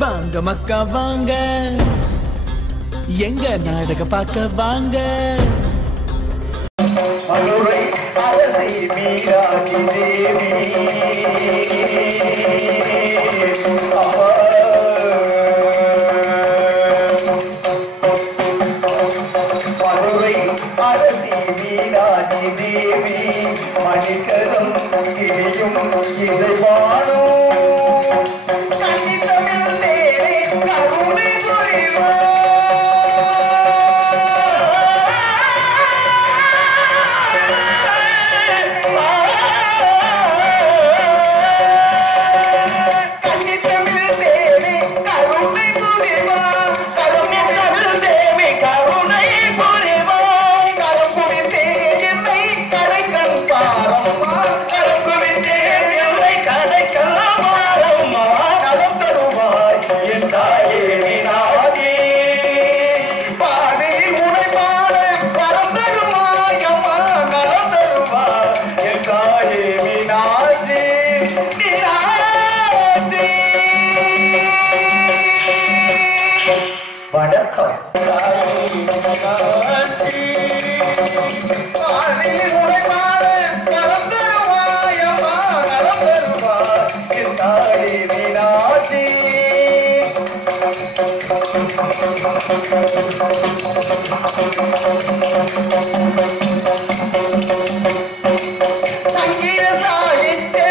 வாங்க மக்கா வாங்க எங்க நாடக பார்க்க வாங்க மதுரை அரசி மீராட்சி தேவி மதுரை அரசி மீராட்சி தேவி மணிக்கரம் கிளியும் இசைவானோ கண்ணித்தமிழ் தேவி கருணை புரிவோ வணக்கம் சங்கீத சாகித்ய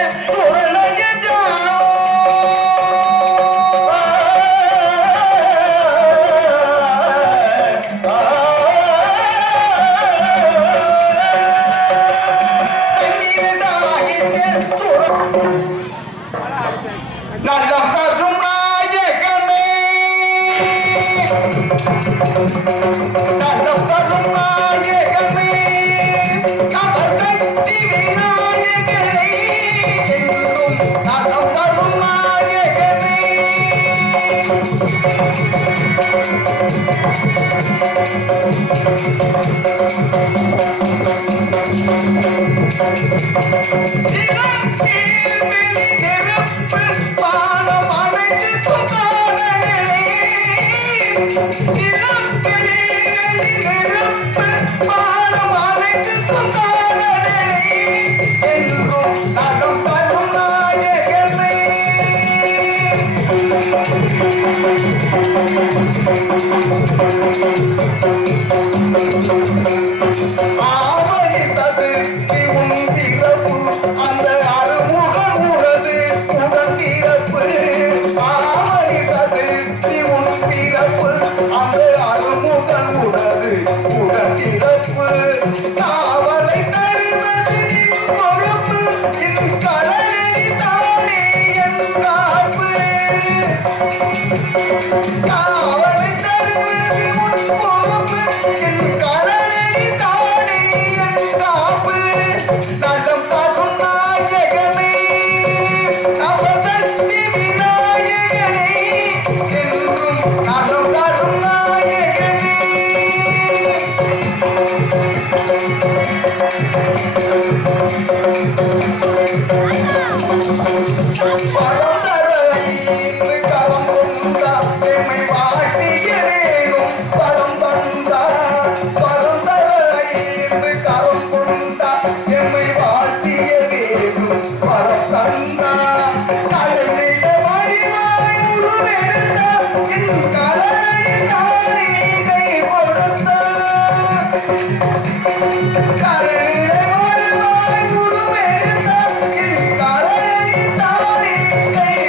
கை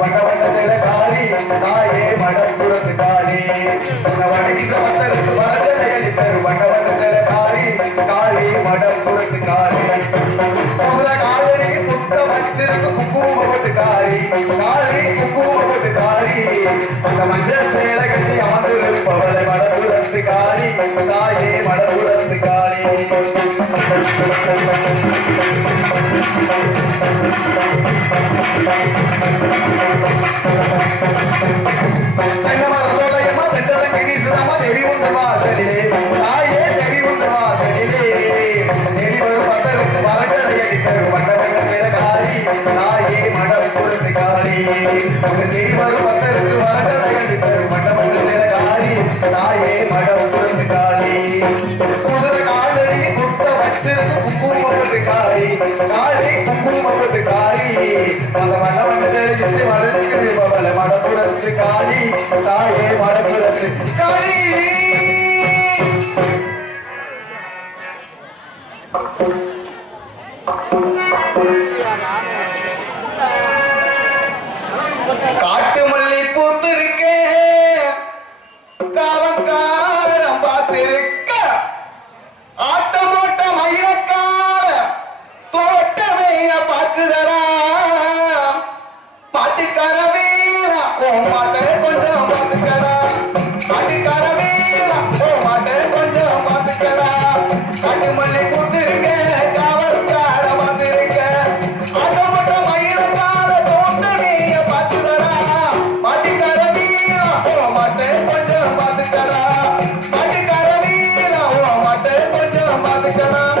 வண்ண வண்ண சேல காளி தாயே மடப்புறத்து காளி வணங்கின்ற பக்தருக்கு வரங்களை அளித்தரு வண்ண வண்ண சேல காளி காளி மடப்புறத்து காளி காலடி குத்த வச்சிருக்கு குங்கும போட்டு காளி காளி குங்கும போட்டு காளி அந்த மஞ்சள் சேல கட்டி அமர்ந்திருப்பவளை மடப்புறத்து காளி தாயே மடப்புறத்து காளி மடப்புறத்து காளி தாயே மடப்புறத்து காளி காட்டு மல்லி பூத்திருக்க காலம் பார்த்திருக்க ஆட்டம் ஓட்டம் மயிலக்கால தோட்டமைய பார்க்குதரா பாட்டிக்கார வீரா ஓ மாட்ட கொஞ்சம் பார்த்துக்கடா பாட்டிக்கார வீரா ஓ மாட்ட கொஞ்சம் பார்த்துக்கடா காட்டு மல்லி பூத்திருக்க காவல்கார பார்த்திருக்க ஆட்டம் ஓட்டம் மயிலக்கால தோட்டமைய பார்க்குதரா பாட்டிக்கார வீரா ஓ மாட்ட கொஞ்சம் பார்த்துக்கடா பாட்டிக்கார வீரா ஓ மாட்ட கொஞ்சம் பார்த்துக்கடா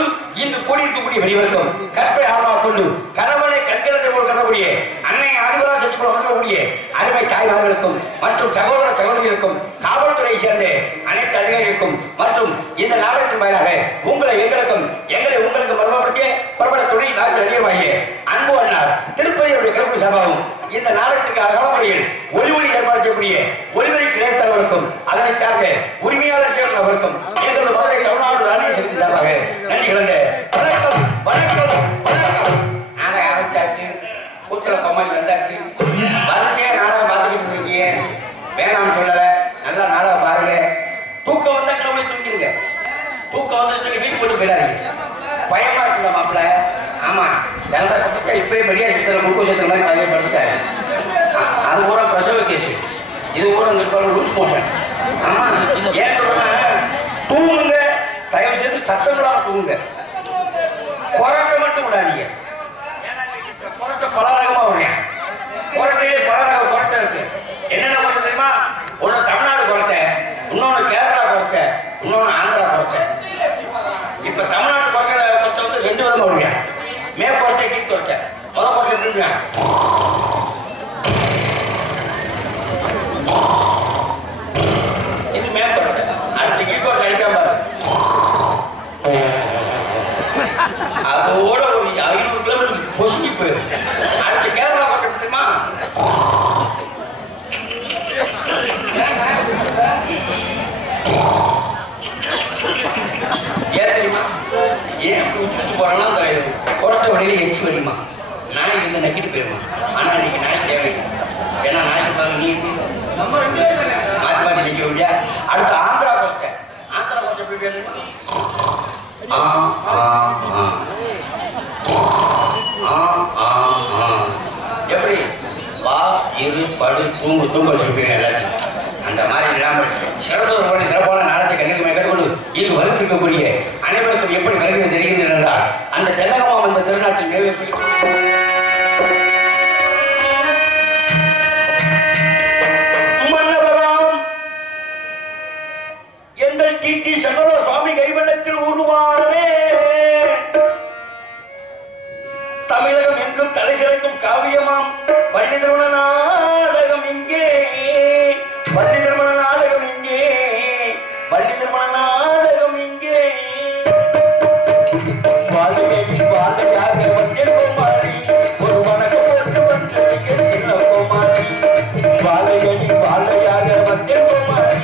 கொண்டு இங்கு கூடியிருக்கக்கூடிய வெளிவருக்கும் கற்பை ஆன்மா கொண்டு கணவனை கண்கிறதை போல் கருதக்கூடிய அன்னை ஆதிபரா செஞ்சு போல வழங்கக்கூடிய அருமை தாய்மார்களுக்கும் மற்றும் சகோதர சகோதரிகளுக்கும் காவல்துறையை சேர்ந்த அனைத்து அதிகாரிகளுக்கும் மற்றும் இந்த நாடகத்தின் வாயிலாக உங்களை எங்களுக்கும் எங்களை உங்களுக்கு மர்மப்படுத்திய பிரபல துணை நாட்டு அதிகமாகிய அன்பு அண்ணார் திருப்பதியுடைய கல்வி சபாவும் இந்த நாடகத்திற்கு அகமுறையில் ஒளிவழி ஏற்பாடு செய்யக்கூடிய ஒளிவழி கிளைத்தலைவருக்கும் அதனை சார்ந்த உரிமையாளர் அவருக்கும் எங்களது மதுரை தமிழ்நாடு ராணிய சக்தி சார்பாக நன்றி கலந்த வணக்கம் வணக்கம் வணக்கம். நாடகம் ஆரம்பிச்சாச்சு, கூட்டல கம்மாடி வந்தாச்சு, வரிசையா நாடகம் பார்த்துக்கிட்டு இருக்கீங்க. வேணாம்னு சொல்லல, நல்லா நாடகம் பாருங்க. தூக்கம் வந்தா கிளம்பி தூங்கிடுங்க. தூக்கம் வந்து வீட்டுக்கு கொண்டு போயிடாதீங்க. பயமா இருக்குல்ல மாப்பிள்ள? ஆமா, இப்பயே பெரிய சித்திரம் முக்கு சித்திரம் மாதிரி பதிவே படுத்துட்டாரு. அது பூரா பிரசவ கேஸ், இது பூரா லூஸ் மோஷன். ஆமா, ஏன் தூங்குங்க, தயவு செய்து சத்தம் விடாம தூங்குங்க, குறைக்க மட்டும் விடாதீங்க. குறைக்க பல ரகமா வருங்க, குறைக்கையிலே பல ரக குறைத்த இருக்கு. என்னென்ன குறைத்த தெரியுமா? ஒண்ணு தமிழ்நாடு குறைத்த, இன்னொன்னு கேரளா குறைத்த, இன்னொன்னு ஆந்திரா குறைத்த. இப்ப தமிழ்நாடு குறைத்த வந்து ரெண்டு விதமா வருங்க, மே குறைத்த கீழ் குறைத்த. முதல் குறைத்த எப்படி இது மே குறைத்த, அடுத்த கீழ் குறைத்த அடிக்காம அதோட ஒரு 500 கிலோமீட்டர் பொசுக்கி போயிடும். அடுத்த கேரளா பக்கம் தெரியுமா? ஏன் தெரியுமா? ஏன் சுற்றி போறாலும் தெரியாது, குறைத்த வழியில எச்சு வருமா, நாய் வந்து நக்கிட்டு போயிருமா. ஆனா இன்னைக்கு நாய் தேவை, ஏன்னா நாய்க்கு பாருங்க நீ மாற்றி மாற்றி நிற்க முடியா. அடுத்த ஆந்திரா குறைத்த, ஆந்திரா குறைத்த எப்படி வேணுமா? எப்படி வா இரு படு தூங்கு தூங்க வச்சிருப்பீங்க எல்லாத்தையும். அந்த மாதிரி இல்லாமல் சிறந்த சிறப்பான நாடத்தை கல்வி மேற்கொண்டு இது வலுத்திருக்கக்கூடிய அனைவருக்கும் எப்படி கல்வி தெரிகிறது என்றால் அந்த தென்னகமாம் அந்த திருநாட்டில் மேலே எங்கள் டிடி சங்கர சுவாமி கைவண்ணத்தில் உருவானே தமிழகம் எங்கும் தலை சிறக்கும் காவியமாம் வள்ளி திருமண நாடகம் இங்கே, வள்ளி திருமண நாடகம் இங்கே, வள்ளி திருமண நாடகம் இங்கே. வாழ்க்கையில் வாழ்க்கையாக வந்தேன் கோமாரி, ஒரு வணக்கம் போட்டு வந்தேன் சின்ன கோமாரி. வாழ்க்கையில் வாழ்க்கையாக வந்தேன் கோமாரி,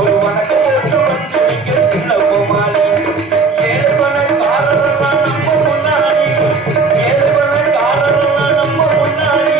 ஒரு வணக்கம் போட்டு வந்தேன் சின்ன கோமாரி. ஏழு மன காரணம் நம்ம முன்னாடி, ஏழு மன காரணம் நம்ம முன்னாடி.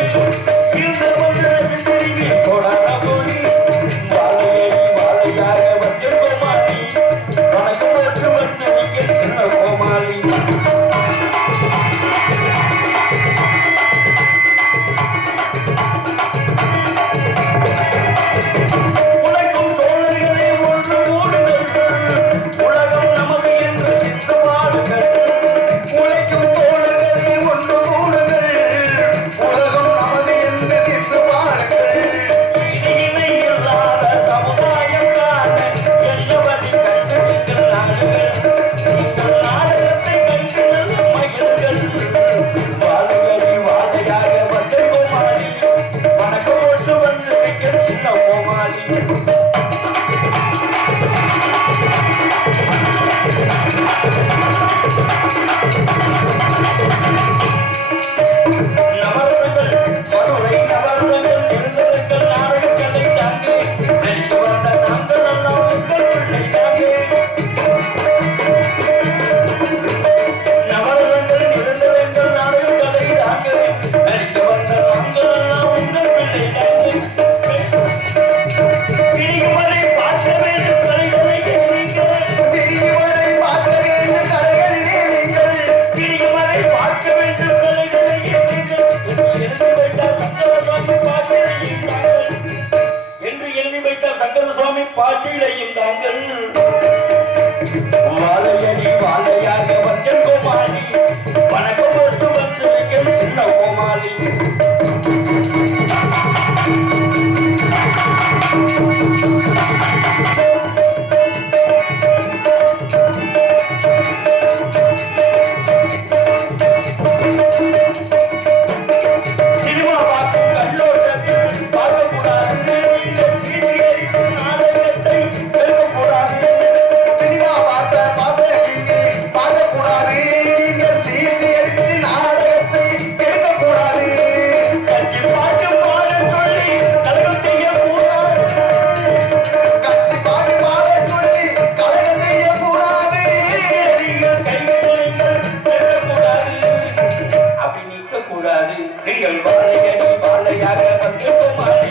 எங்கள் வாழையடி வாழையாக வந்து கோமாளி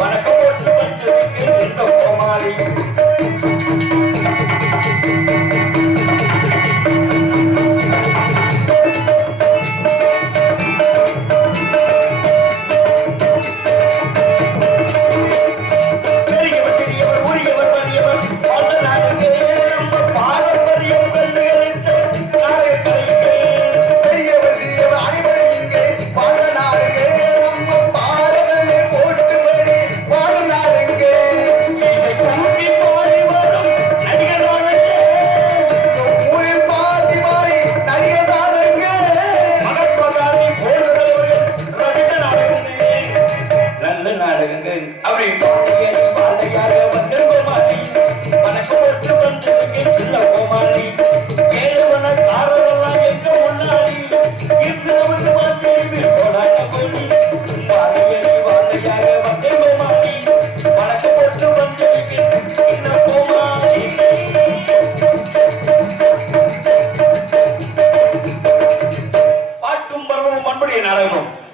வணக்கம் போட்டு வந்து இந்த கோமாளி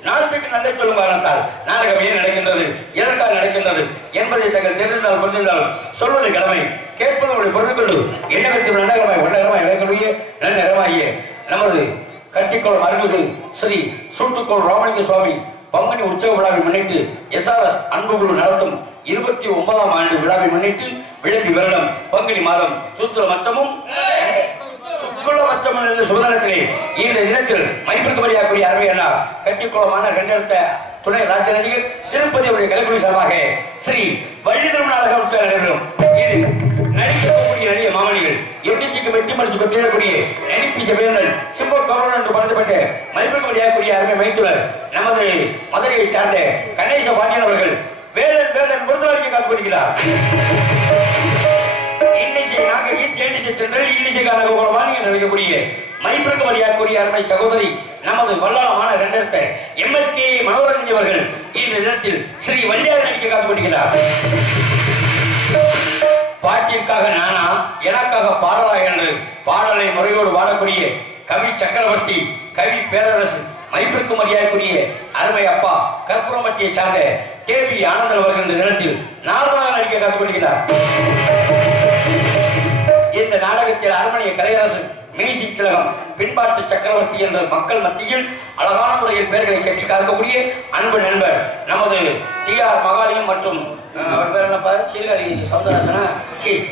நாட்டுக்கு நல்ல சொல்லும் காரணத்தால் நாடகம் ஏன் நடக்கின்றது எதற்காக நடக்கின்றது என்பதை தங்கள் தெரிந்தால் புரிந்தால் சொல்வது கடமை கேட்பதோடு பொருள் கொண்டு எண்ணகத்தில் நன்னகரமாய் விளக்கக்கூடிய நன்னகரமாகிய நமது கட்டிக்கோள் அருள்மிகு ஸ்ரீ சூட்டுக்கோள் ராமலிங்க சுவாமி பங்குனி உற்சவ விழாவை முன்னிட்டு SRS அன்பு குழு நடத்தும் 29ஆம் ஆண்டு விழாவை முன்னிட்டு விளம்பி வருடம் பங்குனி மாதம் சூத்திரமச்சமும் சுதந்திரத்திலே இந்த தினத்தில் மைப்பிற்கும்படியாக்கூடிய அருமையான கட்டிக்குளமான ரெண்டெடுத்த துணை ராஜ நடிகர் திருப்பதியுடைய கலைக்குழு சார்பாக ஸ்ரீ வள்ளி திருநாடகம் நடைபெறும். இது நடிக்கக்கூடிய நடிகை மாமணிகள் எட்டிக்கு வெட்டி மடிச்சு கொண்டிருக்கக்கூடிய நடிப்பு சபையினர் சிம்ப கௌரவன் என்று பறந்துபட்ட மைப்பிற்கும்படியாக்கூடிய அருமை மைத்துனர் நமது மதுரையை சார்ந்த கணேச பாண்டியன் அவர்கள் வேலன் வேலன் விருதுநாளிக்கு காத்துக்கொண்டிருக்கிறார். மைப்பிற்கும்படியாக்கூடிய அருமை சகோதரி நமது வல்லாளமான ரெண்டெடுத்த MSK மனோரஞ்சன் அவர்கள் இந்த தினத்தில் ஸ்ரீ வள்ளியாக நடிக்க காத்துக்கொண்டிருக்கிறார். பாட்டிற்காக நானா எனக்காக பாடலா என்று பாடலை முறையோடு வாழக்கூடிய கவி சக்கரவர்த்தி கவி பேரரசு மைப்பிற்கும்படியாக்கூடிய அருமை அப்பா கற்பூரமட்டியை சார்ந்த KB ஆனந்தன் அவர்கள் இந்த தினத்தில் நாடகமாக நடிக்க காத்துக்கொண்டிருக்கிறார். இந்த நாடகத்தில் அரண்மனை கலையரசு மியூசிக் திலகம் பின்பாட்டு சக்கரவர்த்தி என்ற மக்கள் மத்தியில் அழகான முறையில் பெயர்களை கட்டி காக்கக்கூடிய அன்பு நண்பர் நமது TR மகாலிங்கம் மற்றும் அவர் பேர் என்னப்பா சீர்காழி சௌந்தரராசனா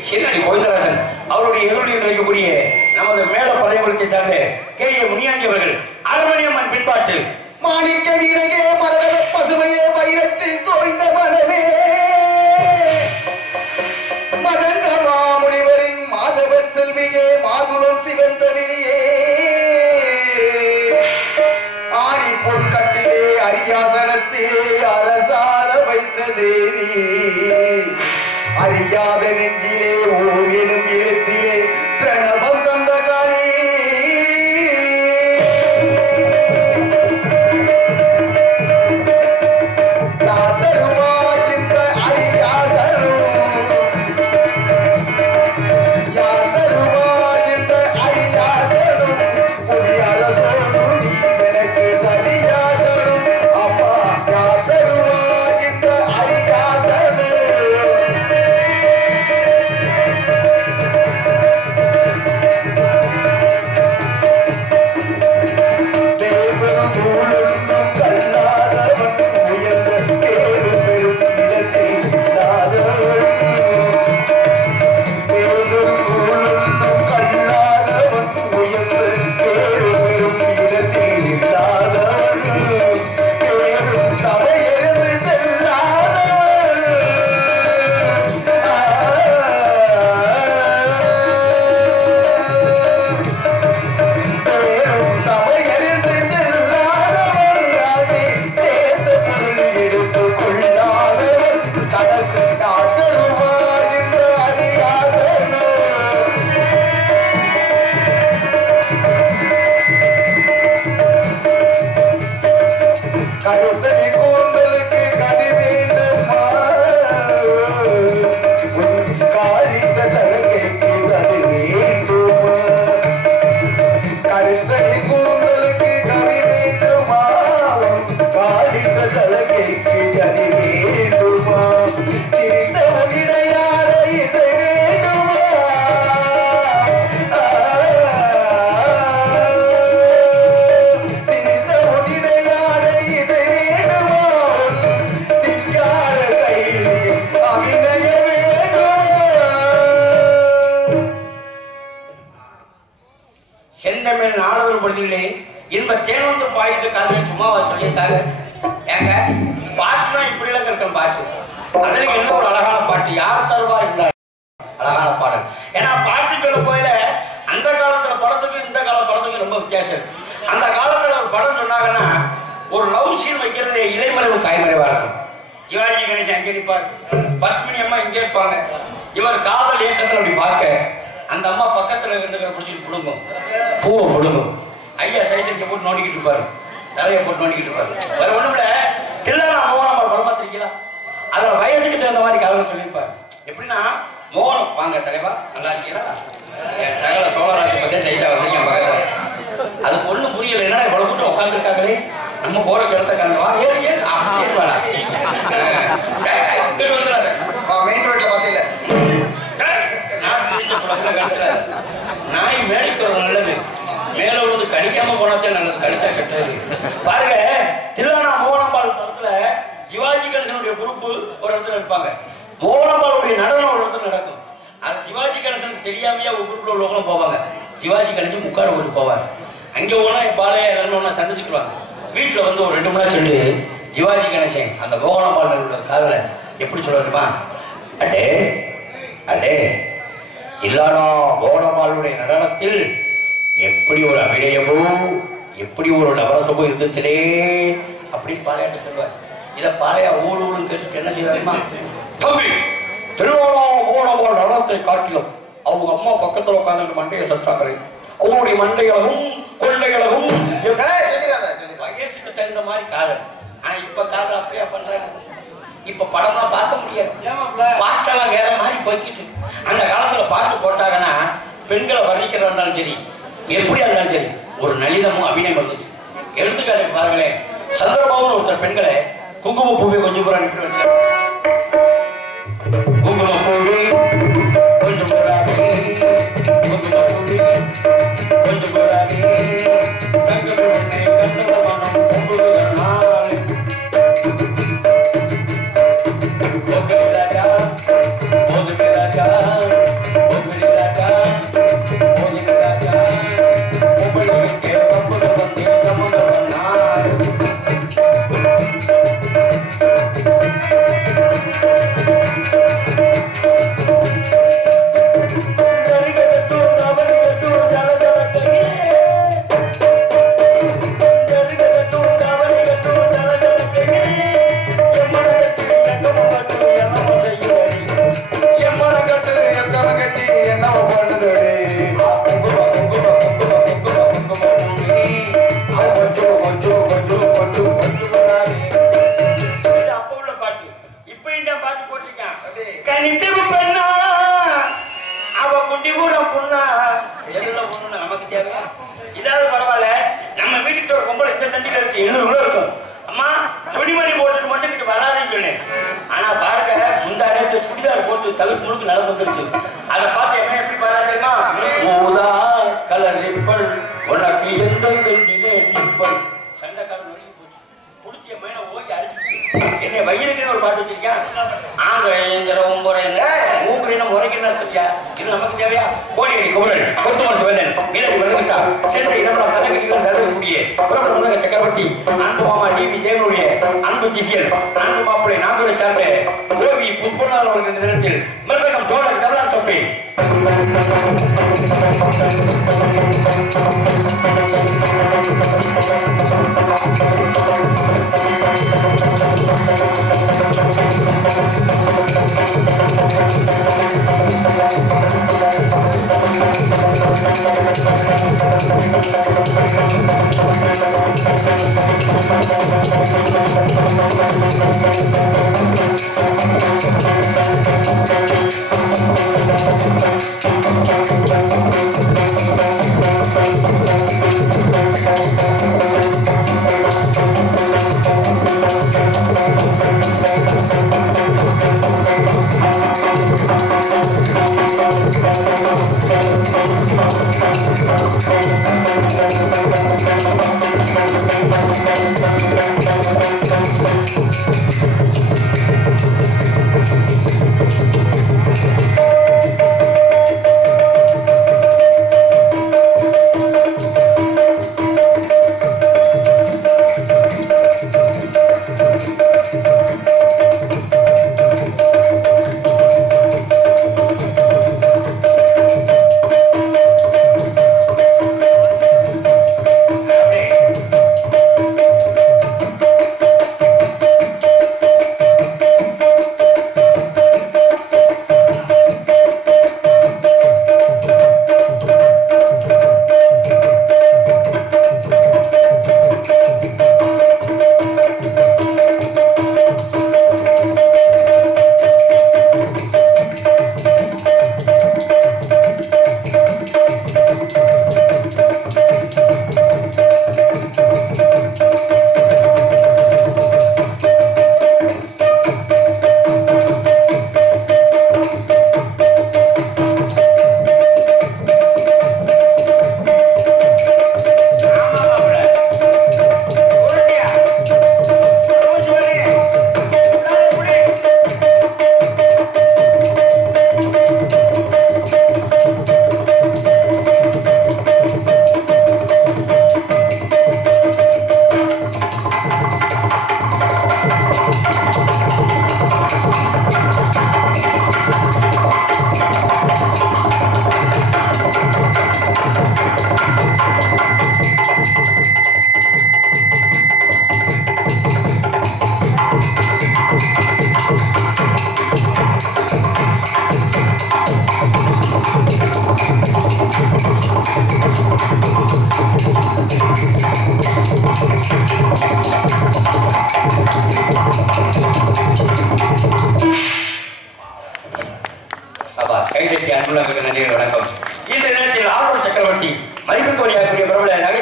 சீர்காழி கோவிந்தராசன் அவருடைய எதிரொலியில் இருக்கக்கூடிய நமது மேல பழையகுலத்தை சார்ந்த KA முனியாண்டி அவர்கள் அரண்மனையம்மன் பின்பாட்டு மாணிக்க வீரையே மரகத பசுமையே வைரத்தில் தோய்ந்த மனமே மகந்த மாமுனிவரின் மாதவ செல்வியே மாதுளம் சிவந்தவியே ஆணி பொற்கட்டிலே அரியாசனத்திலே அரசால வைத்த தேவி அறியாத நெஞ்சிலே ஓர் எனும் எழுத்திலே பிரணவம் தந்த காளி செந்தமிழ் நாடகம் பொழுதிலே இன்ப தேன் வந்து பாய்ந்து காதல் சும்மா சொல்லியிருக்காங்க. ஏங்க பாட்டுலாம் இப்படி எல்லாம் இருக்கிற பாட்டு, அதுல என்ன ஒரு அழகான பாட்டு, யார் தருவா இருந்தார் அழகான பாடல். ஏன்னா பாட்டு சொல்ல போயில அந்த காலத்துல படத்துக்கும் இந்த கால படத்துக்கும் ரொம்ப வித்தியாசம். அந்த காலத்துல ஒரு படம் சொன்னாங்கன்னா ஒரு லவ் சீன் வைக்கிறது இலைமறைவு காய்மறைவா இருக்கும். சிவாஜி கணேசன் அங்கே நிற்பார், பத்மினி அம்மா இங்கே இருப்பாங்க. இவர் காதல் இயக்கத்தில் அப்படி பார்க்க அந்த அம்மா பக்கத்துல இருக்கிற பிடிச்சிட்டு பிடுங்கும், பூவை பிடுங்கும். ஐயா சைசைக்கு போட்டு நோண்டிக்கிட்டு இருப்பாரு, தலையை போட்டு நோண்டிக்கிட்டு இருப்பாரு. வேற ஒண்ணும் இல்ல, தில்லானா மோகனம் படமா தெரிவிக்கலாம். அதுல வயசுக்கு தகுந்த மாதிரி கலவை சொல்லியிருப்பாரு. எப்படின்னா மோகனம் வாங்க தலைவா நல்லா இருக்கீங்களா, சகல சோழராசி பத்தி சைசா வந்து என் பக்கத்துல. அதுக்கு ஒண்ணும் புரியல, என்னடா இவ்வளவு கூட்டம் உட்காந்துருக்காங்களே, நம்ம போற கிடத்த கலவா ஏன் மெயின் ரோட்ல பாத்தீங்க நாய் மேலுக்கு ஒரு நல்லது, மேல வந்து கடிக்காம போனதே நல்லது, கடிச்சா கெட்டது. பாருங்க தில்லானா மோகனம்பாள் படத்துல சிவாஜி கணேசனுடைய குரூப் ஒரு இடத்துல இருப்பாங்க, மோகனம்பாளுடைய நடனம் ஒரு இடத்துல நடக்கும். அது சிவாஜி கணேசனுக்கு தெரியாமையா ஒரு குரூப்ல உள்ளவங்களும் போவாங்க. சிவாஜி கணேசன் முக்காடு ஊருக்கு போவார். அங்கே போனா பாலையா எல்லாரும் ஒன்னா சந்திச்சுக்குவாங்க. வீட்டுல வந்து ஒரு 2 மணி நேரம் சொல்லி சிவாஜி கணேசன் அந்த மோகனம்பாள் காதல எப்படி சொல்லுமா, அடே அடே தில்லானா மோகனம்பாளுடைய நடனத்தில் எப்படி ஒரு அபிநயமோ எப்படி ஒரு நவரசமோ இருந்துச்சுனே அப்படின்னு பாலையாட்டு சொல்லுவார். இதை பாலையா ஊழல் கேட்டு என்ன செய்வாருமா, தம்பி தில்லானா மோகனம்பாள் நடனத்தை காட்டிலும் அவங்க அம்மா பக்கத்துல உட்கார்ந்து மண்டையை சச்சாங்களே, அவங்களுடைய மண்டையளவும் கொள்ளையளவும் வயசுக்கு தகுந்த மாதிரி காதல். ஆனா இப்ப காதல் அப்படியா பண்றாங்க. இப்ப படமா பார்க்க முடியாது, பாட்டெல்லாம் வேற மாதிரி போய்கிட்டு. அந்த காலத்துல பாட்டு போட்டாங்கன்னா பெண்களை வர்ணிக்கிறதா இருந்தாலும் சரி, எப்படியா இருந்தாலும் சரி, ஒரு நளினமும் அபிநயம் வந்துச்சு. எடுத்துக்காட்டு பாருங்களேன், சந்திரபாபுன்னு ஒருத்தர் பெண்களை குங்கும பூவை கொஞ்சம் பூரா நின்று வச்சார். குங்கும பூவி கொஞ்சம் பூராவே, குங்கும பூவி கொஞ்சம் பூராவே, இதாவது பரவாயில்ல. நம்ம வீட்டுக்கு ஒரு பொம்பளை இந்த தண்டில இருக்கு 700 இருக்கும். அம்மா துணிமணி போட்டுட்டு மட்டும் வீட்டு வராதுன்னு சொன்னேன். ஆனா பாருங்க முந்தா நேரத்து சுடிதார் போட்டு தவிர்த்து முழுக்க நடந்து வந்துருச்சு. அதை பார்த்து என்ன எப்படி பாராட்டுமா, ஊதா கலர் ரிப்பல் உனக்கு எந்த டிப்பல் சண்டைக்காரன் வரைக்கும் போச்சு. புடிச்சிய மேல ஓகே அடிச்சு என்னை வயிறுக்குன்னு ஒரு பாட்டு வச்சிருக்கேன். ஆங்கிற ஊங்குறேன்னு முறைக்குன்னு இருக்கியா, இது நமக்கு தேவையா? கோடியடி குமரன் கொத்துமர் சிவந்தன் மீனடி வல்லவிசா சென்ற இடம்லாம் கலகடிகள் நடக்கக்கூடிய புறப்பட சக்கரவர்த்தி அன்பு மாமா டிவி ஜெயனுடைய அன்பு சிஷியன் அன்பு மாப்பிள்ளை நாகூரை சார்ந்த ஓவி புஷ்பநாள் அவர்கள் தினத்தில் மிருதகம் தோழர் தமிழர் தொப்பி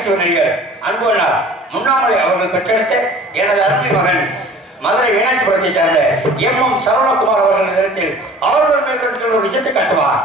நகைச்சுவை நடிகர் அன்புனார் முன்னாமலை அவர்கள் பெற்றெடுத்த எனது அருமை மகன் மதுரை மீனாட்சிபுரத்தை சார்ந்த எம் சரவணகுமார் அவர்கள் நேரத்தில் அவர்கள் மேற்கொண்டு ஒரு விஷயத்தை காட்டுவார்.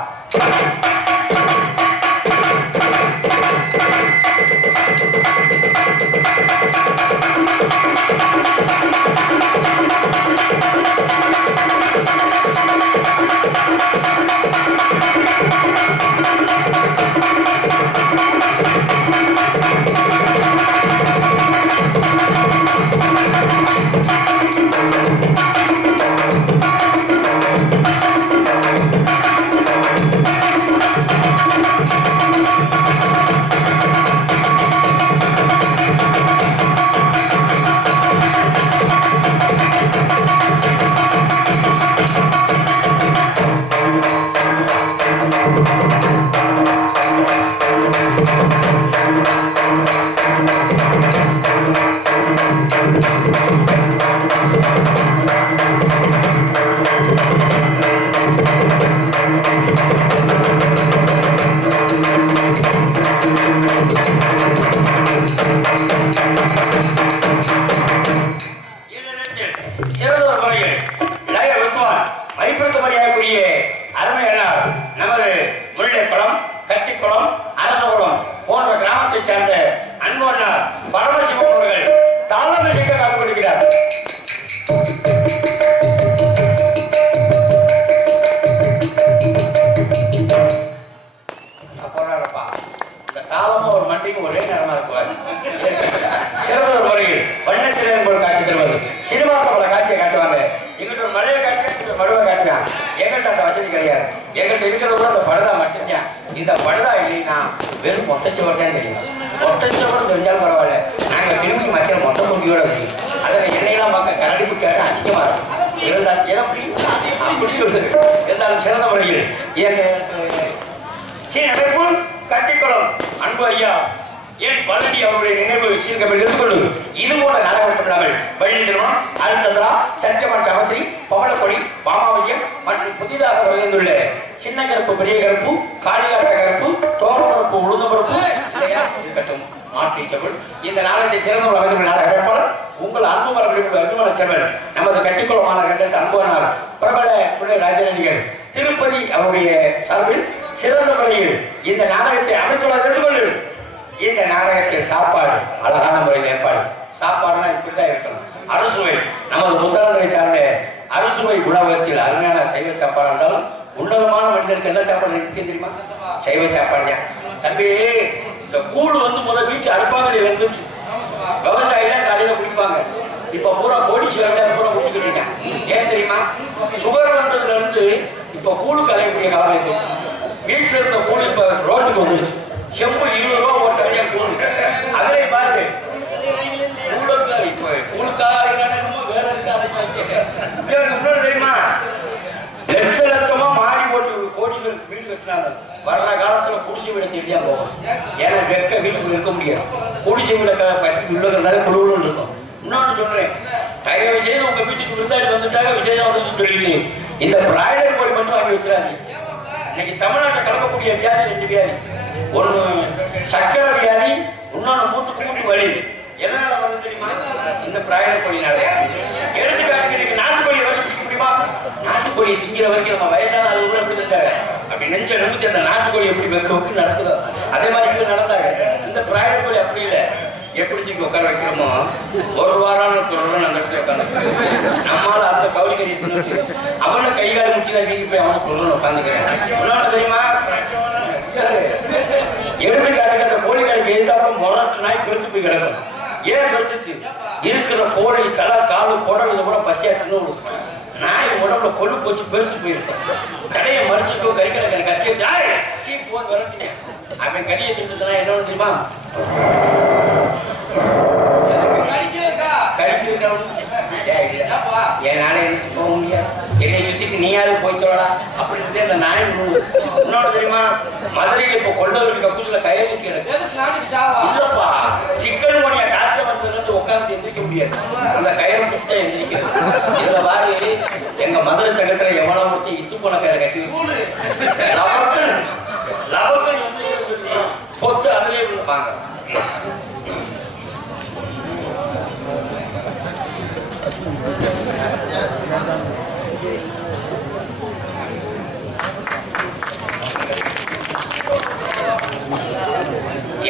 பொத்து அதிலே வாங்க.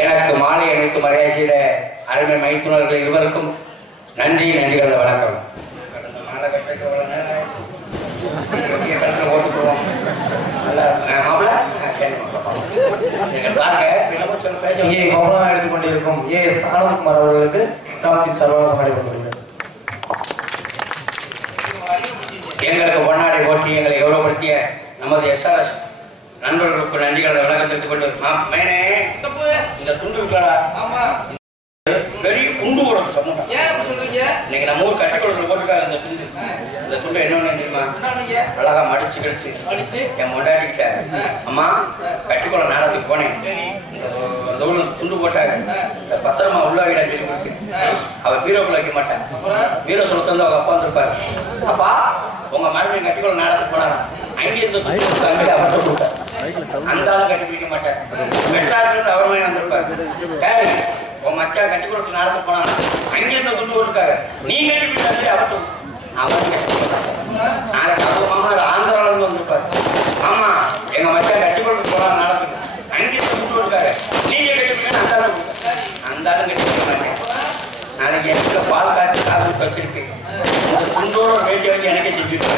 எனக்கு மாலை அணித்து மரியாதை செய்த அருமை மைத்துனர்கள் இருவருக்கும் நன்றி கலந்த வணக்கம். எடுத்துக்கொண்டிருக்கும் ஏஎஸ் ஆனந்த்குமார் அவர்களுக்கு சாப்பின் சர்வாக நடைபெறுகிறது. எங்களுக்கு பொன்னாடை போற்றி எங்களை கௌரவப்படுத்திய நமது எஸ்ஆர்எஸ் நண்பர்களுக்கு நன்றி கலந்த வணக்கம் தெரிவித்துக் கொண்டு இந்த துண்டு விட்டாடா பெரிய குண்டு போடுறது சொன்னோம். இன்னைக்கு நம்ம ஊர் கட்டிக்கொடுத்துல போட்டுருக்காங்க இந்த துண்டு. இந்த துண்டு என்னன்னு தெரியுமா? அழகா மடிச்சு கழிச்சு என் முன்னாடிக்கிட்ட அம்மா கட்டிக்கொள்ள நாடத்துக்கு போனேன். இந்த ஊர்ல துண்டு போட்டாங்க. இந்த பத்திரமா உள்ள வீடா சொல்லி கொடுத்து அவ பீரோக்குள்ள வைக்க மாட்டான். பீரோ சொல்ல வந்து அவங்க அப்பா வந்துருப்பாரு. அப்பா உங்க மறுபடியும் கட்டிக்கொள்ள நாடத்துக்கு போனாங்க. அங்கேருந்து துண்டு அவர்கிட்ட கொடுத்தார். அந்த ஆளும் கட்டி பிடிக்க மாட்டேன். மெட்ராஸ்ல இருந்து அவருமே வந்திருப்பாரு. உன் மச்சா கட்டி கொடுத்து நாடத்து போனாங்க. அங்கிருந்து துண்டு போட்டுருக்காங்க. நீ கட்டி பிடிச்சாலே அவர்கிட்ட அவன் மாமா ஆந்திரால இருந்து வந்திருப்பாரு. ஆமா எங்க மச்சா கட்டி கொடுத்து போனாங்க நாடத்துக்கு. அங்கிருந்து துண்டு போட்டுருக்காரு. நீங்க கட்டி பிடிக்க அந்த ஆளும் கட்டி பிடிக்க மாட்டேன். நாளைக்கு எனக்கு பால் காய்ச்சி காசு வச்சிருக்கேன். இந்த துண்டோட வேண்டிய வச்சு எனக்கே செஞ்சுட்டு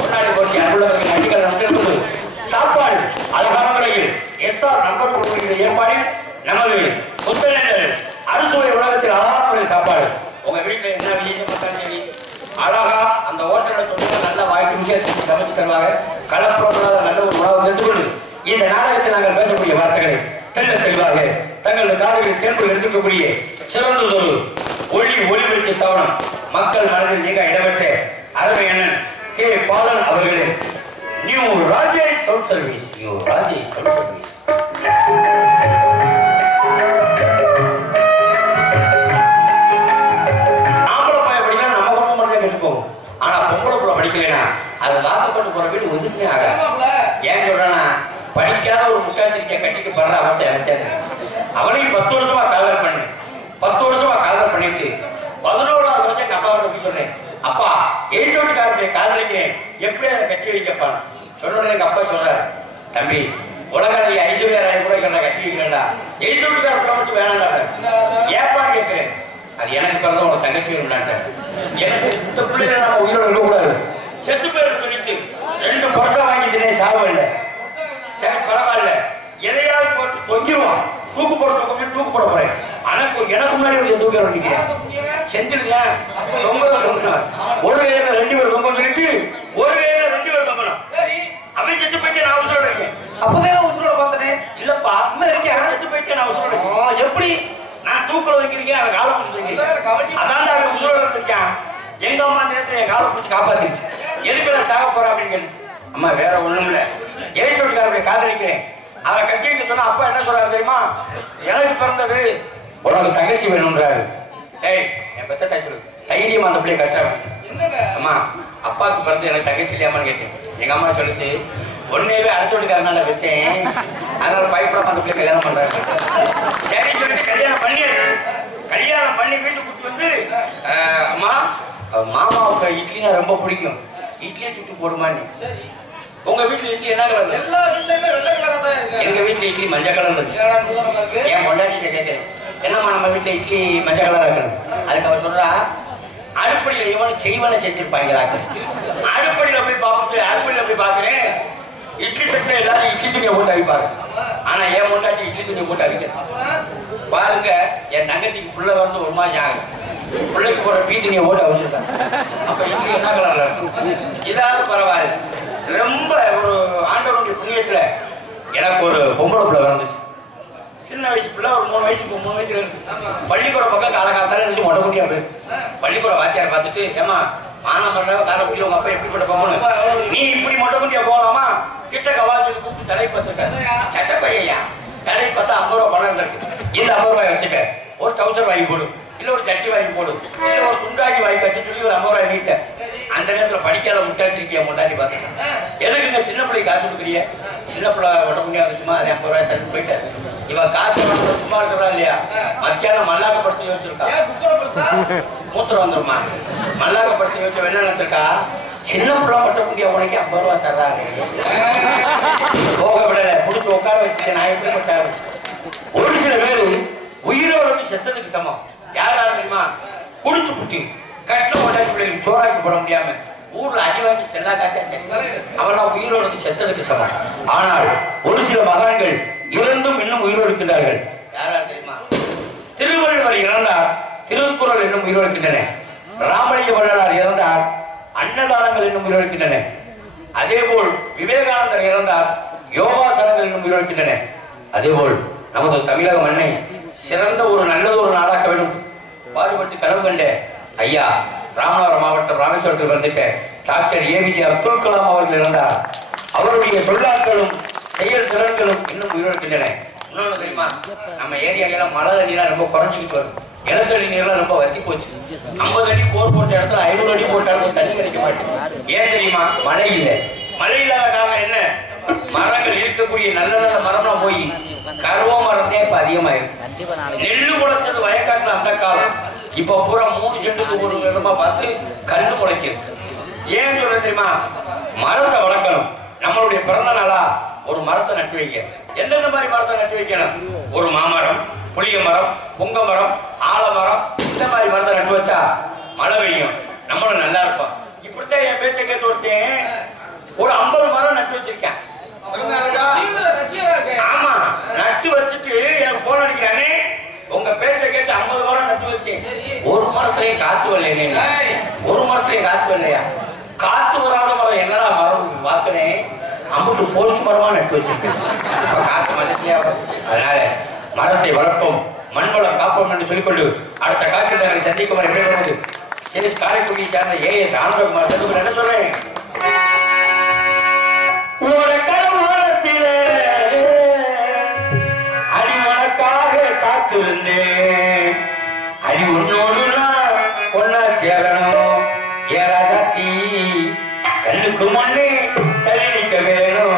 முன்னாடி போட்டி அன்புள்ளவர்கள் நன்றிகள் நன்றி. சாப்பாடு அழகான முறையில் எஸ்ஆர் நம்பர் கொடுக்கிற ஏற்பாடு நமது புத்தகங்கள் அறுசுவை உலகத்தில் அழகான முறையில் சாப்பாடு. உங்க வீட்டுல என்ன விசேஷம் பார்த்தாலும் சரி அழகா அந்த ஹோட்டலோட சொல்லுங்க நல்ல வாய்ப்பு விசேஷம் சமைச்சு தருவாங்க. கலப்புறப்படாத நல்ல ஒரு உணவு தெரிந்துகொண்டு இந்த நாடகத்தில் நாங்கள் பேசக்கூடிய வார்த்தைகளை தெல்ல தெளிவாக தங்கள் காலையில் தேர்வு எடுத்துக்கக்கூடிய சிறந்ததொரு ஒளிபெருக்கி ஸ்தாபனம் மக்கள் மனதில் நீங்க இடம்பெற்ற அருமை அண்ணன் கே பாலன் அவர்களின் நியூ ராஜேஷ் சவுண்ட் சர்வீஸ் ஆம்பளை பையன் படிக்கலாம் நம்ம குடும்பம் மட்டும் கெட்டுப்போம். ஆனா பொம்பளை புள்ள படிக்கலைன்னா அது வாக்கப்பட்டு போற வீடு ஒதுக்குமே ஆகாது. ஏன் சொல்றேன்னா படிக்காத ஒரு முட்டாச்சிரிக்கையை கட்டிக்கு படுற அவன் எனக்கு அவனையும் 10 வருஷமா காதல் பண்ணு 10 வருஷமா காதல் பண்ணிட்டு 11வது வருஷம் அப்பாவோட போய் சொன்னேன். அப்பா 8 காரத்தை காதலிக்கிறேன் எப்படி அதை கட்டி வைக்கப்பான் சொன்ன எங்க அப்பா சொல்றாரு, தம்பி உலகத்தில் ஐஸ்வர்யா ராய் கூட கட்டி வைக்கிறேன்டா 8 கார மட்டும் வேணாண்டா. ஏப்பான்னு கேட்கிறேன். அது எனக்கு பிறந்த உனக்கு தங்கச்சி வேணும்டான்ட்ட. எனக்கு இந்த பிள்ளைகளை நம்ம உயிரோடு இருக்கக்கூடாது. செத்து பேருக்கு சொல்லிட்டு 2 பொருட்டை வாங்கிட்டே சாவல்ல. சரி பரவாயில்ல எதையாவது போட்டு தொங்கிடுவான். தூக்கு போட போறேன். எனக்கு முன்னாடி ஒரு தூக்க நினைக்கிறேன் செஞ்சிருங்க. ஒரு கையில 2 பேர் தொங்க வந்துட்டு ஒரு கையில 2 பேர் தொங்கணும். அவன் செத்து போயிட்டு நான் உசுரோட இருக்கேன். அப்பதான் உசுரோட பார்த்தேன். இல்லப்பா இன்னும் இருக்கேன் செத்து போயிட்டு நான் உசுரோட இருக்கேன். எப்படி நான் தூக்கில வைக்கிறீங்க அவன் காலை பிடிச்சிருக்கேன். அதான் அவன் உசுரோட இருக்கான். எங்க அம்மா நேரத்தை என் காலை பிடிச்சி காப்பாத்திருச்சு. எதுக்கு நான் சாக போறேன் அப்படின்னு கேட்டு அம்மா வேற ஒண்ணும் இல்ல 8 காதலிக்கிறேன் அவரை கட்டிட்டு சொன்னா அப்பா என்ன சொல்றாரு தெரியுமா? எனக்கு பிறந்தது உனக்கு தங்கச்சி வேணும்ன்றாரு. ஏய் என் பெத்த தாய் சொல்லு தைரியமா அந்த பிள்ளைய கட்டுறேன். அம்மா அப்பாவுக்கு பிறந்து எனக்கு தங்கச்சி இல்லையாமான்னு கேட்டேன். எங்க அம்மா சொல்லிச்சு ஒன்னேவே அடுத்தோட்டுக்காரனால விட்டேன் அதனால பயப்படாம அந்த பிள்ளை கல்யாணம் பண்றாரு. சரி சொல்லிட்டு கல்யாணம் பண்ணி வீட்டு கூட்டு வந்து அம்மா மாமாவுக்கு இட்லினா ரொம்ப பிடிக்கும் இட்லியை சுட்டு போடுமான்னு. உங்க வீட்டுல இட்லி என்ன கலர்? எல்லா வீட்லயுமே வெள்ளை கலர் தான் இருக்கு. எங்க வீட்டுல இட்லி மஞ்சள் கலர் இருக்கு. ஏன் பொண்டாட்டிட்ட கேட்கிறேன் என்னம்மா நம்ம வீட்டுல இட்லி மஞ்சள் கலரா இருக்கணும். அதுக்கு அவர் சொல்றா அடுப்படியில இவனு செய்வனை செஞ்சிருப்பாங்க. அடுப்படியில போய் பாக்குறேன் இட்லி தட்டுல எல்லாரும் இட்லி துணியை போட்டு அவிப்பாங்க. ஆனா என் பொண்டாட்டி இட்லி துணியை போட்டு அவிக்க பாருங்க. என் தங்கச்சிக்கு புள்ள வந்து 1 மாசம் ஆகும். பிள்ளைக்கு போற பீத்தினியை போட்டு அவிச்சிருக்காங்க. அப்ப இட்லி என்ன கலர்ல இருக்கும்? இதாவது பரவாயில்ல. ரொம்ப ஒரு ஆண்டவனுடைய புண்ணியத்துல எனக்கு ஒரு பொம்பளை பிள்ளை வந்துச்சு. சின்ன வயசு பிள்ளை ஒரு 3 வயசு இருக்கு. பள்ளிக்கூட பக்கம் காலகாலத்தால இருந்துச்சு மொட்டை குட்டியா போய் பள்ளிக்கூட வாத்தியார் பார்த்துட்டு ஏமா மானம் பண்ற காலக்குள்ள உங்க அப்பா எப்படிப்பட்ட போகணும் நீ இப்படி மொட்டை குட்டியா போகலாமா கிட்ட கவாஜி கூப்பிட்டு தலை பார்த்துருக்க சட்ட பையா தலை பார்த்தா 50 ரூபா பணம் இருக்கு. இந்த 50 ரூபாய் வச்சுக்க ஒரு டவுசர் வாங்கி போடு இல்ல ஒரு சட்டி வாங்கி போடு இல்ல ஒரு துண்டாக்கி வாங்கி கட்டி சொல்லி ஒரு 50 ரூபாய் வீட்டை அந்த நேரத்துல படிக்காத முட்டாச்சிருக்கிய முன்னாடி பாத்துக்க எதுக்கு இந்த சின்ன பிள்ளை காசு கொடுக்குறீங்க சின்ன பிள்ளை விட முடியாது சும்மா அது 50 ரூபாய் தட்டு போயிட்டாரு. இவன் காசு சும்மா இருக்கிறா இல்லையா, மத்தியானம் மல்லாக்கப்படுத்தி வச்சிருக்கா, மூத்திரம் வந்துருமா, மல்லாக்கப்படுத்தி வச்ச வெள்ள நினைச்சிருக்கா, சின்ன பிள்ளை பட்டக்கூடிய உனக்கு 50 ரூபாய் தர்றாங்க. போக விடல, புடிச்சு உட்கார வச்சுட்டேன். நான் எப்படி பட்டாரு? ஒரு சில பேர் உயிரோடு செத்ததுக்கு சமம். யாராவது தெரியுமா? குடிச்சு புட்டி கஷ்டம் கொண்டாடி பிள்ளைங்க சோறாக்கி போட முடியாம ஊர்ல அடி வாங்கி செல்லா காசா அவெல்லாம் உயிரோடு செத்ததுக்கு சமம். ஆனால் ஒரு சில மகான்கள் இறந்தும் இன்னும் உயிரோடு இருக்கின்றார்கள். யாராவது தெரியுமா? திருவள்ளுவர் இறந்தார், திருக்குறள் இன்னும் உயிரோடு இருக்கின்றன. ராமலிங்க வள்ளலார் இறந்தார், அன்னதானங்கள் இன்னும் உயிரோடு இருக்கின்றன. அதேபோல் விவேகானந்தர் இறந்தார், யோகாசனங்கள் இன்னும் உயிரோடு இருக்கின்றன. அதேபோல் நமது தமிழக மண்ணை சிறந்த ஒரு நல்லது ஒரு நாடாக்க வேண்டும் பாடுபட்டு கனவு கண்ட ஐயா ராமநாதபுரம் மாவட்டம் ராமேஸ்வரத்தில் வந்துட்ட டாக்டர் ஏபிஜே அப்துல் கலாம் அவர்கள் இருந்தார். அவருடைய சொல்லாக்களும் செயல் திறன்களும் இன்னும் உயிரிழக்கின்றன. இன்னொன்று தெரியுமா? நம்ம ஏரியாலாம் மழை தண்ணீர்லாம் ரொம்ப குறைஞ்சிக்கிட்டு வரும். நிலத்தடி நீர்லாம் ரொம்ப வத்தி போச்சு. 50 அடி போர் போட்ட இடத்துல 500 அடி போட்டாலும் தண்ணி கிடைக்க மாட்டேங்குது. ஏன் தெரியுமா? மழை இல்லை. மழை இல்லாத காரணம் என்ன? மரங்கள் இருக்கக்கூடிய நல்ல நல்ல மரம்லாம் போய் கருவ மரத்தே இப்ப அதிகமாயிருக்கு. நெல்லு முளைச்சது வயக்காட்டுல அந்த காலம், இப்ப பூரா 3 சென்ட்டுக்கு 1 இடமா பார்த்து கண்ணு முளைக்குது. ஏன் சொல்ல தெரியுமா? மரத்தை வளர்க்கணும். நம்மளுடைய பிறந்த நாளா ஒரு மரத்தை நட்டு வைக்க. எந்தெந்த மாதிரி மரத்தை நட்டு வைக்கணும்? ஒரு மாமரம், புளிய மரம், புங்க மரம், ஆலமரம், இந்த மாதிரி மரத்தை நட்டு வச்சா மழை பெய்யும், நம்மளும் நல்லா இருப்போம். இப்படித்தான் என் பேச்சை கேட்டு ஒருத்தேன் ஒரு 50 மரம் நட்டு வச்சிருக்கேன். ஆமா, நட்டு வச்சுட்டு எனக்கு போன் அடிக்கிறானே, உங்க பேச்சை கேட்டு 50 மரம் நட்டு வச்சேன், ஒரு மரத்திலையும் காத்து வரலையே. ஒரு மரத்திலையும் காத்து வரலையா? காத்து வராத மரம் என்னடா மரம் பார்க்கிறேன், அம்புட்டு போஸ்ட் மரமா நட்டு வச்சிருக்கேன். காத்து மதத்தியா? அதனால மரத்தை வளர்ப்போம், மண்வளம் காப்போம் என்று சொல்லிக்கொண்டு அடுத்த காட்சி சந்திக்கும் எப்படி வருவது? சரி, காரைக்குடியை சேர்ந்த ஏஎஸ் ஆனந்தகுமார் சந்திக்கும் என்ன சொல்றேன்? அடிமனக்காக காத்திருந்தேன், அடி உன்னோடு ஒன்னா சேரணும். ஏராஜாத்தி கண்ணுக்கு மண்ணே தள்ளி நிற்க வேணும்.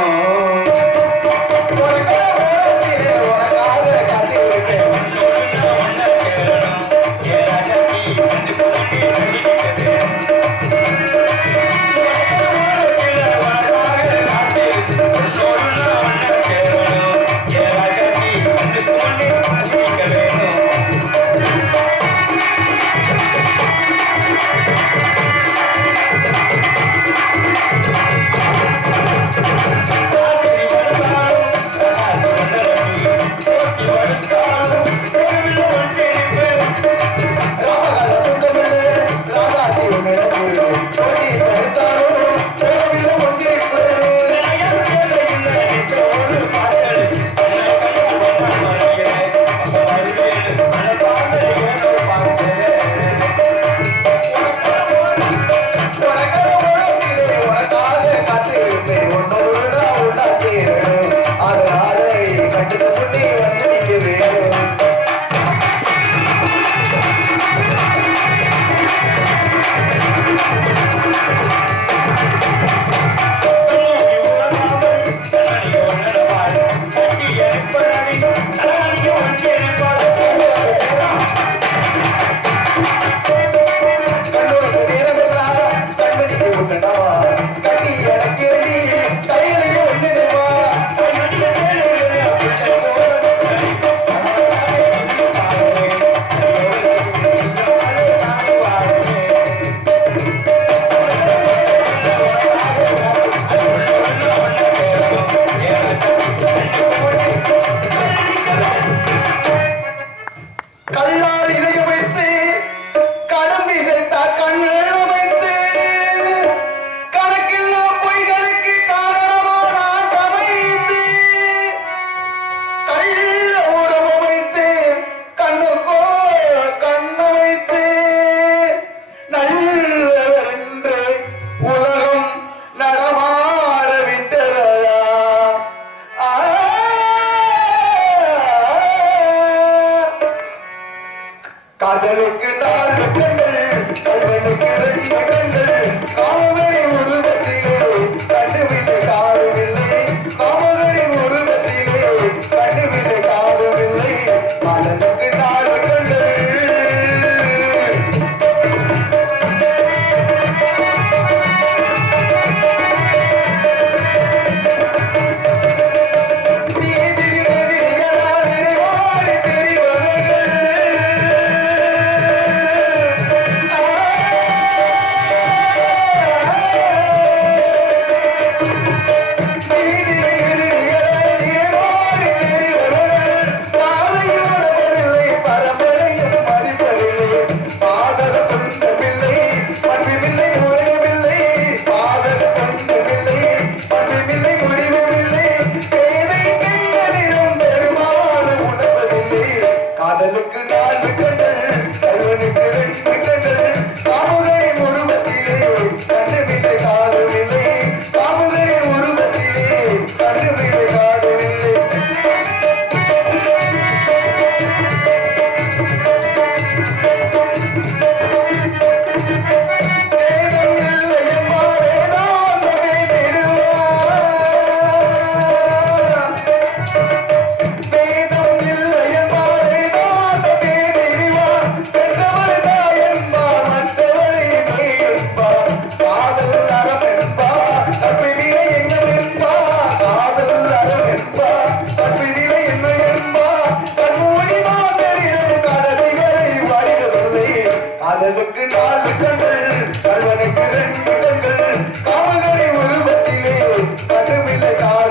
காளி